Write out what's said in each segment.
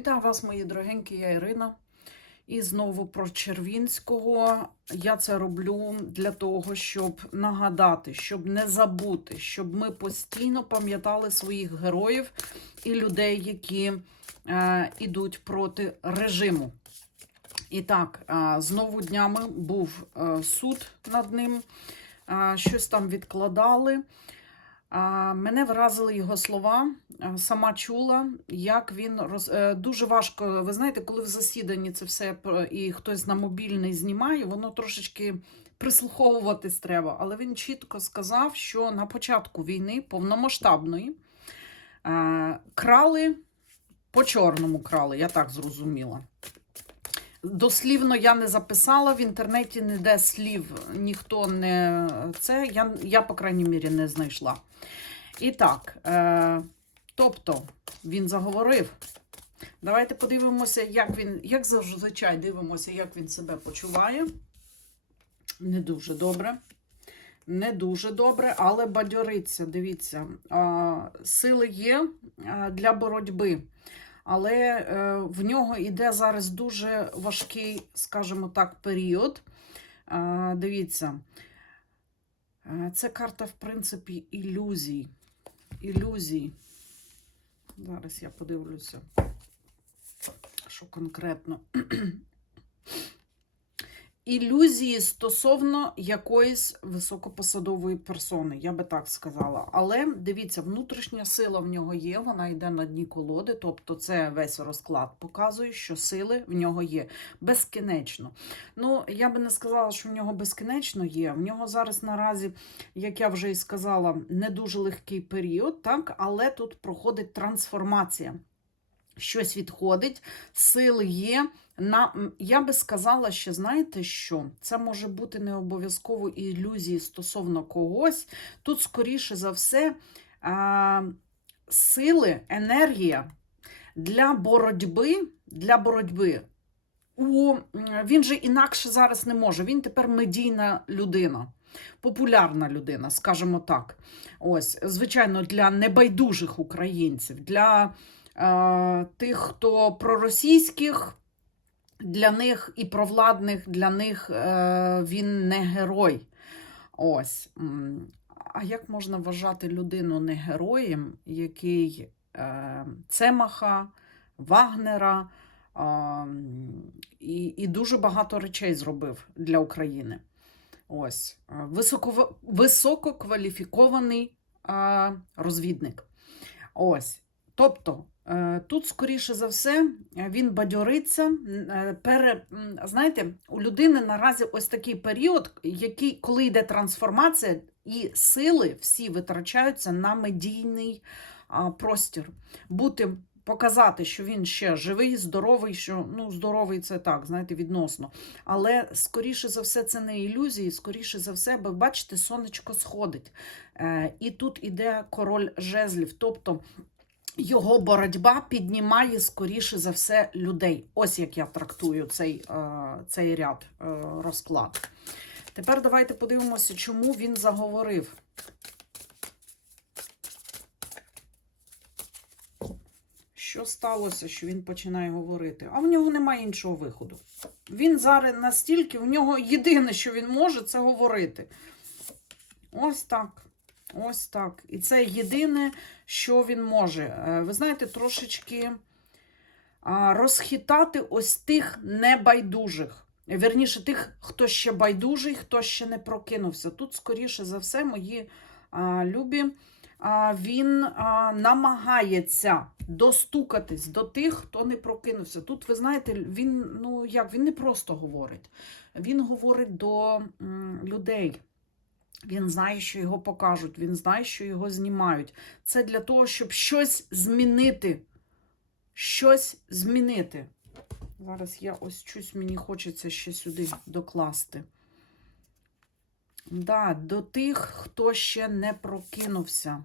Вітаю вас, мої дорогенькі, я Ірина. І знову про Червінського. Я це роблю для того, щоб нагадати, щоб не забути, щоб ми постійно пам'ятали своїх героїв і людей, які е, ідуть проти режиму. І так, е, знову днями був е, суд над ним, е, щось там відкладали. Мене вразили його слова. Сама чула, як він роз... е, дуже важко. Ви знаєте, коли в засіданні це все і хтось на мобільний знімає, воно трошечки прислуховуватись треба. Але він чітко сказав, що на початку війни повномасштабної е, крали по чорному крали, я так зрозуміла. Дослівно я не записала, в інтернеті ніде слів ніхто не це. Я, я по крайній мірі, не знайшла. І так, е, тобто він заговорив. Давайте подивимося, як він, як зазвичай дивимося, як він себе почуває. Не дуже добре. Не дуже добре, але бадьориться. Дивіться, сили є для боротьби. Але е, в нього йде зараз дуже важкий, скажімо так, період. Дивіться, е, це карта, в принципі, ілюзій. Ілюзій. Зараз я подивлюся, що конкретно. Ілюзії стосовно якоїсь високопосадової персони, я би так сказала. Але дивіться, внутрішня сила в нього є, вона йде на дні колоди, тобто це весь розклад показує, що сили в нього є безкінечно. Ну, я би не сказала, що в нього безкінечно є. В нього зараз наразі, як я вже і сказала, не дуже легкий період, так, але тут проходить трансформація. Щось відходить, сили є. На, я би сказала, що знаєте що? Це може бути не обов'язково ілюзії стосовно когось. Тут, скоріше за все, а, сили, енергія для боротьби, для боротьби. У, він же інакше зараз не може. Він тепер медійна людина, популярна людина, скажімо так. Ось, звичайно, для небайдужих українців, для тих, хто проросійських. Для них і провладних, для них е, він не герой. Ось. А як можна вважати людину не героєм, який е, Цемаха, Вагнера е, і, і дуже багато речей зробив для України? Ось. Е, Високо, висококваліфікований е, розвідник. Ось. Тобто, е, тут, скоріше за все, е, він бадьориться. е, Пере, знаєте, у людини наразі ось такий період, який, коли йде трансформація, і сили всі витрачаються на медійний простір. Бути, показати, що він ще живий, здоровий, що ну, здоровий це так, знаєте, відносно. Але скоріше за все, це не ілюзії, скоріше за все, бо бачите, сонечко сходить. Е, і тут іде король жезлів. Тобто його боротьба піднімає скоріше за все людей. Ось як я трактую цей, е, цей ряд е, розклад. Тепер давайте подивимося, чому він заговорив. Що сталося, що він починає говорити? А в нього немає іншого виходу. Він зараз настільки, в нього єдине, що він може, це говорити. Ось так. Ось так. І це єдине, що він може. Е, Ви знаєте, трошечки розхитати ось тих небайдужих. Вірніше, тих, хто ще байдужий, хто ще не прокинувся. Тут, скоріше за все, мої а, любі, а, він а, намагається достукатись до тих, хто не прокинувся. Тут, ви знаєте, він, ну як, він не просто говорить, він говорить до м, людей. Він знає, що його покажуть, він знає, що його знімають. Це для того, щоб щось змінити. Щось змінити. Зараз я ось щось мені хочеться ще сюди докласти. Да, до тих, хто ще не прокинувся.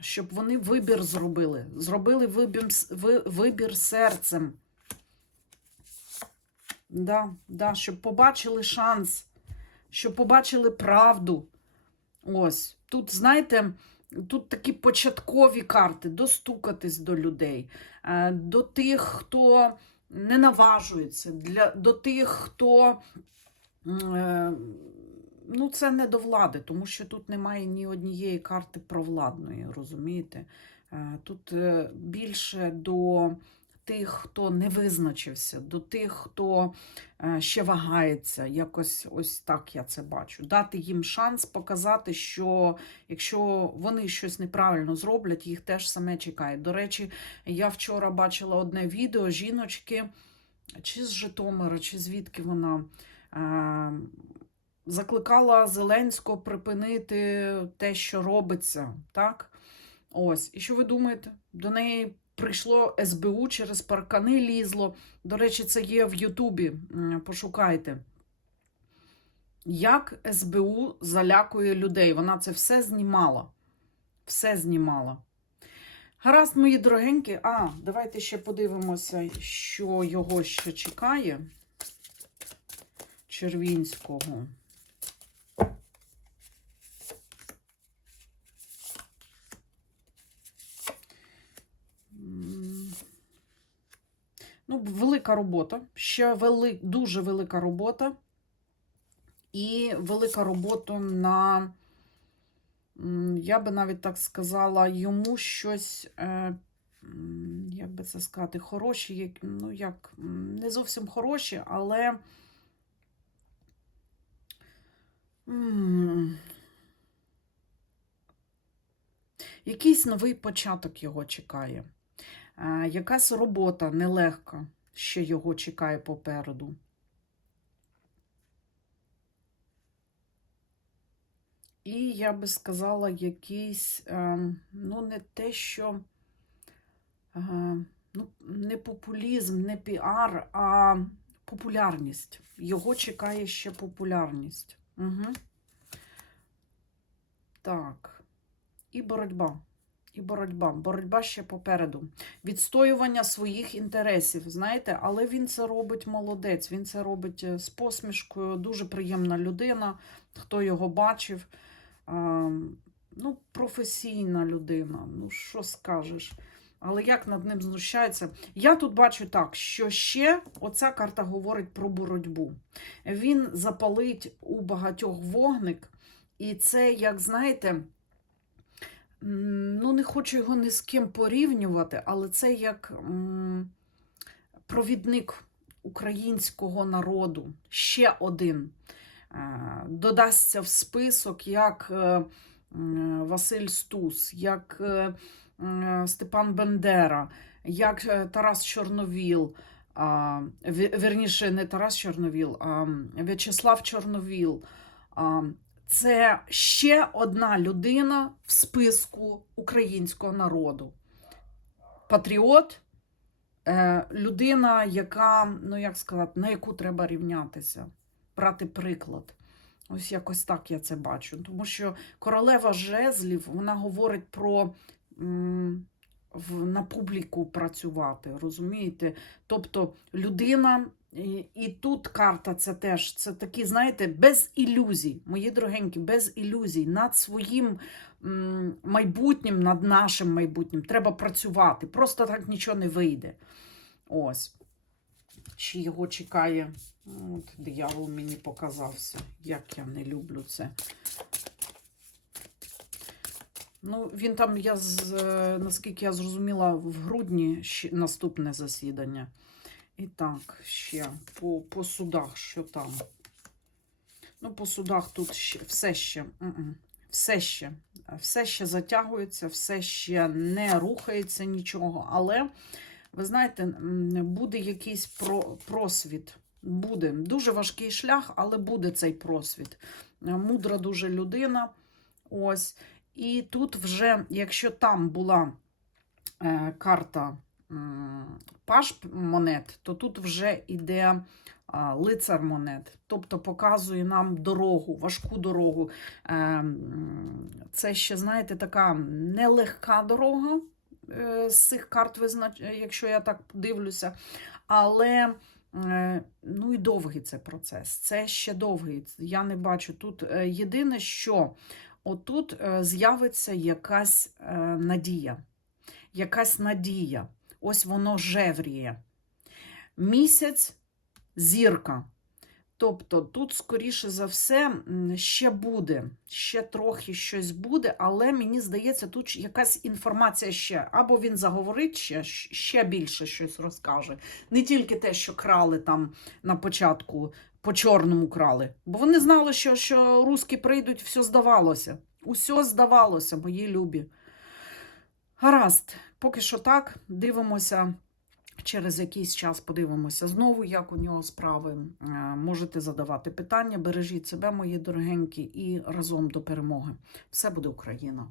Щоб вони вибір зробили. Зробили вибір, вибір серцем. Да, да, щоб побачили шанс, щоб побачили правду. Ось. Тут, знаєте, тут такі початкові карти, достукатись до людей, е, до тих, хто не наважується, для, до тих, хто. е, Ну, це не до влади, тому що тут немає ні однієї карти провладної, розумієте? Е, Тут більше до тих, хто не визначився, до тих, хто е, ще вагається. Якось ось так я це бачу. Дати їм шанс показати, що якщо вони щось неправильно зроблять, їх теж саме чекає. До речі, я вчора бачила одне відео жіночки, чи з Житомира, чи звідки вона. е, Закликала Зеленського припинити те, що робиться, так? Ось, і що ви думаєте? До неї прийшло СБУ через паркани лізло. До речі, це є в Ютубі. Пошукайте. Як СБУ залякує людей. Вона це все знімала. Все знімала. Гаразд, мої дорогенькі. А, давайте ще подивимося, що його ще чекає. Червінського. Ну, велика робота. Ще вели... дуже велика робота. І велика робота на, я би навіть так сказала, йому щось, е, як би це сказати, хороші, ну як, не зовсім хороші, але. Якийсь новий початок його чекає. Е, Якась робота нелегка ще його чекає попереду. І я би сказала, якийсь, е, ну, не те, що е, ну, не популізм, не піар, а популярність. Його чекає ще популярність. Угу. Так. І боротьба. І боротьба. Боротьба ще попереду. Відстоювання своїх інтересів, знаєте, але він це робить молодець, він це робить е, з посмішкою, дуже приємна людина, хто його бачив. Ну, професійна людина, ну що скажеш. Але як над ним знущається? Я тут бачу так, що ще оця карта говорить про боротьбу. Він запалить у багатьох вогник, і це, як знаєте, ну не хочу його ні з ким порівнювати, але це як провідник українського народу. Ще один е, додасться в список як е, Василь Стус, як е, Степан Бендера, як Тарас Чорновіл. Вірніше, не Тарас Чорновіл, а В'ячеслав Чорновіл. Це ще одна людина в списку українського народу. Патріот, е, людина, яка, ну як сказати, на яку треба рівнятися, брати приклад. Ось якось так я це бачу. Тому що королева жезлів, вона говорить про на публіку працювати, розумієте? Тобто людина, і, і тут карта це теж це такі, знаєте, без ілюзій, мої дорогенькі, без ілюзій над своїм м, майбутнім, над нашим майбутнім треба працювати. Просто так нічого не вийде. Ось. Чи його чекає. От, диявол мені показався. Як я не люблю це. Ну, він там, я е, наскільки я зрозуміла, в грудні наступне засідання. І так, ще по, по судах, що там. Ну, по судах тут ще, все ще. Все ще. Все ще затягується, все ще не рухається нічого. Але, ви знаєте, буде якийсь про, просвіт. Буде. Дуже важкий шлях, але буде цей просвіт. Мудра дуже людина. Ось. І тут вже, якщо там була е, карта паш монет, то тут вже йде лицар монет. Тобто показує нам дорогу, важку дорогу. Е, це ще, знаєте, така нелегка дорога е, з цих карт, якщо я так дивлюся. Але е, ну і довгий це процес. Це ще довгий. Я не бачу тут е, єдине, що отут з'явиться якась надія. Якась надія. Ось воно жевріє. Місяць зірка. Тобто тут, скоріше за все, ще буде, ще трохи щось буде, але мені здається, тут якась інформація ще. Або він заговорить ще, ще більше щось розкаже. Не тільки те, що крали там на початку, по чорному крали. Бо вони знали, що, що руски прийдуть, все здавалося. Усе здавалося, мої любі. Гаразд, поки що так, дивимося. Через якийсь час подивимося знову, як у нього справи. Е, Можете задавати питання. Бережіть себе, мої дорогенькі, і разом до перемоги. Все буде Україна!